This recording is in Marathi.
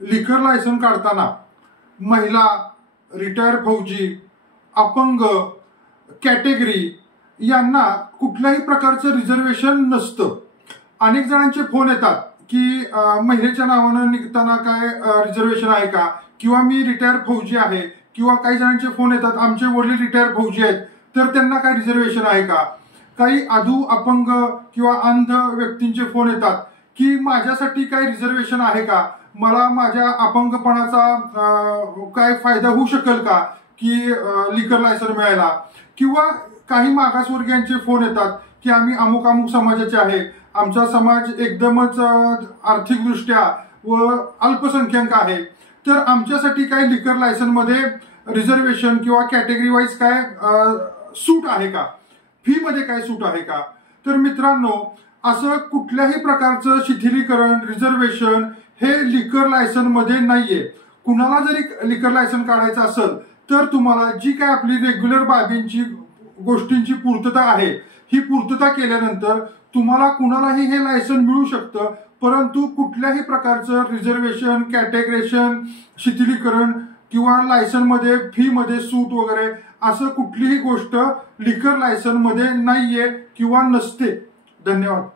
लिकर लायसन काढताना महिला, रिटायर फौजी, अपंग, कॅटेगरी यांना कुठल्याही प्रकारचं रिझर्वेशन नसतं। अनेक जणांचे फोन येतात की महिलेच्या नावानं निघताना काय रिझर्वेशन आहे का, किंवा मी रिटायर फौजी आहे, किंवा काही जणांचे फोन येतात आमचे वडील रिटायर फौजी आहेत तर त्यांना काय रिझर्वेशन आहे का। काही अधू, अपंग किंवा अंध व्यक्तींचे फोन येतात की माझ्यासाठी काय रिझर्वेशन आहे का, मला माझ्या अपंगपणाचा काय फायदा होऊ शकेल का की लिकर लायसन मिळायला। किंवा काही मागासवर्गीयांचे फोन येतात की आम्ही अमुक अमुक समाजाचे आहे, आमचा समाज एकदमच आर्थिकदृष्ट्या व अल्पसंख्याक आहे, तर आमच्यासाठी काय लिकर लायसन मध्ये रिझर्वेशन किंवा कॅटेगरी वाईज काय सूट आहे का, फी मध्ये काय सूट आहे का। तर मित्रांनो, असं कुठल्याही प्रकारचं शिथिलीकरण, रिझर्वेशन हे लिकर लायसन मध्ये नाहीये। कुणाला जरी लिकर लायसन काढायचं असेल तर तुम्हाला जी काय आपली रेग्युलर बाबींची गोष्टींची पूर्तता आहे ही पूर्तता केल्यानंतर तुम्हाला कुणालाही हे लायसन मिळू शकतं। परंतु कुठल्याही प्रकारचं रिझर्वेशन, कॅटेगरेशन, शिथिलीकरण किंवा लायसन मध्ये फी मध्ये सूट वगैरे असं कुठलीही गोष्ट लिकर लायसन मध्ये नाहीये किंवा नसते। धन्यवाद।